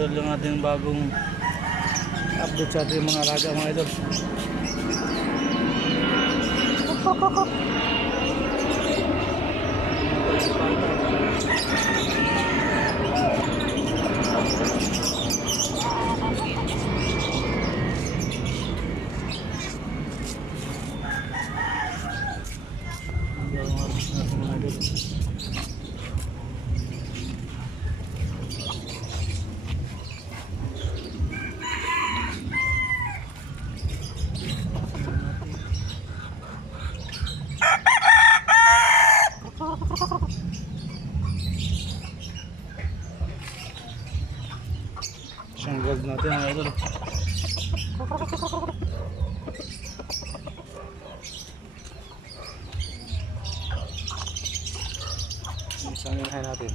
idol yung ating bagong update sa ating mga alaga mga idol. Mga idol. Gold natin mga idol. Isang inahin natin.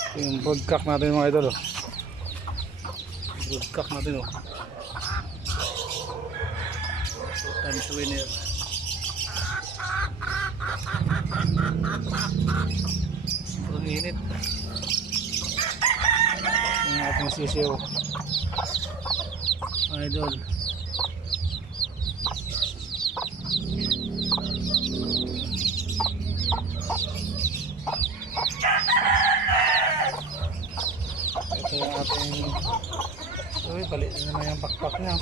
Ito yung broadcock natin mga idol. Oh. Broadcock natin oh. Times winner. Sobrang init yung ating sisiyo idol. Ito yung ating uy balik na naman yung pakpak niya.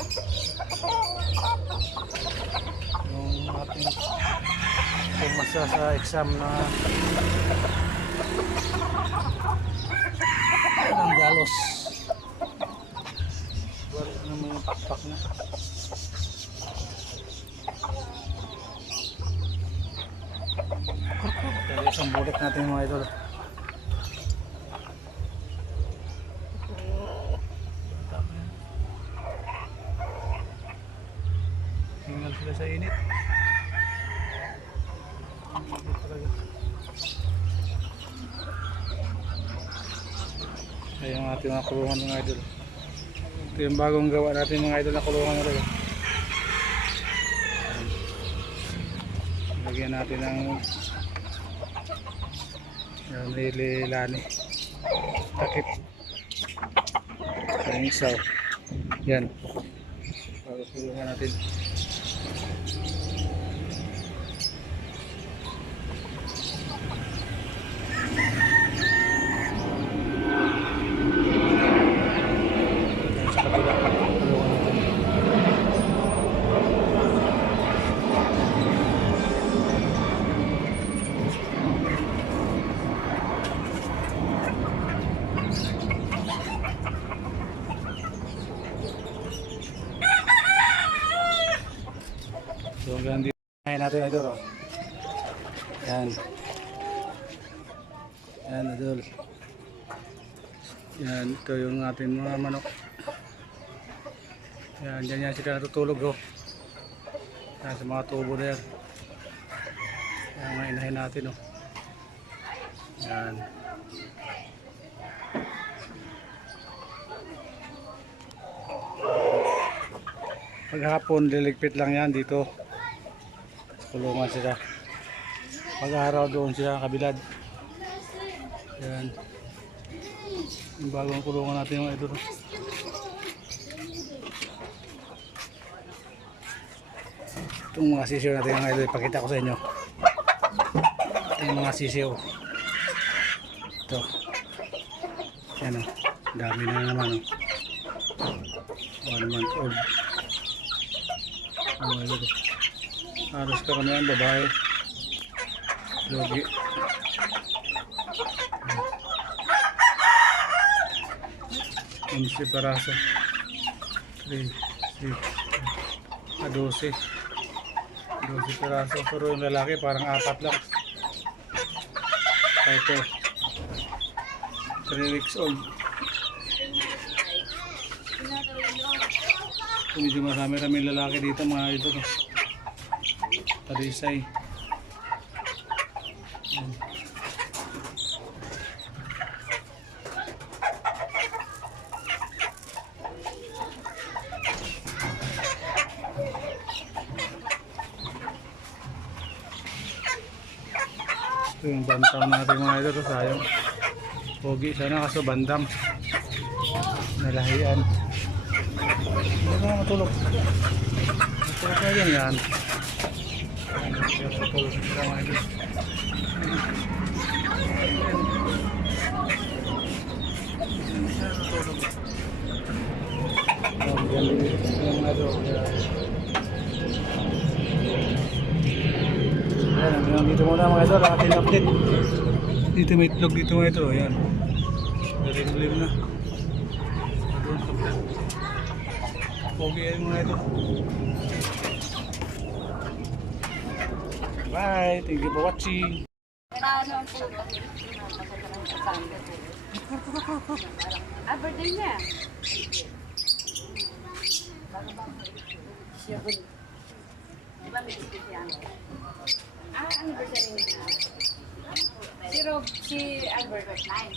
Yung ating pumasa sa exam na ang galos wala naman yung pakpak na Kaya isang bulik natin mga idol Tingnan sila sa init Init talaga. Ay, yung ating mga kulungan mga idol. Ito yung bagong gawa natin mga idol na kulungan na rin. Lagyan natin ng yung nililani. Takip. Yung isaw. Yan. Bago kulungan natin. Natin idol oh. Yan. Yan idol. Yan ito yung ating mga manok. Yan, dyan yan sila natutulog oh. Yan sa mga tubo na yan. Yan mga inahin natin oh. Yan. Paghapon, liligpit lang yan dito. Kulungan sila. Pag-araw doon sila kabilad. Yan. Yung bagong kulungan natin mga idol. Itong mga sisiyo natin mga idol, ipakita ko sa inyo. Ito yung mga sisiyo. Ito. Yan o. Dami na naman o. One month old. Oh my Halos ka kami yan, babae. Logi. Onsi paraso. 3, 6, ah, 12. 12 piraso. Pero yung lalaki parang apat lang. Ito. 3 weeks old. Medyo marami-rami lalaki dito mga ito. No? Talisay. Yan. Ito yung bantaw natin mga ito. Sayang. Pogi sana kaso bandam. Nalahian. Hindi na matulog. Matulog na yan yan. Matulog na mga idol. Oh, yan, yan, mga idol. Yan, hanggang dito muna mga idol, ating update. Dito may itlog dito mga idol, yan. Dilim-dilim na. Doon vlog. Pogi yan mga idol. Bye. Thank you for watching. Ah, birthday Albert, nine.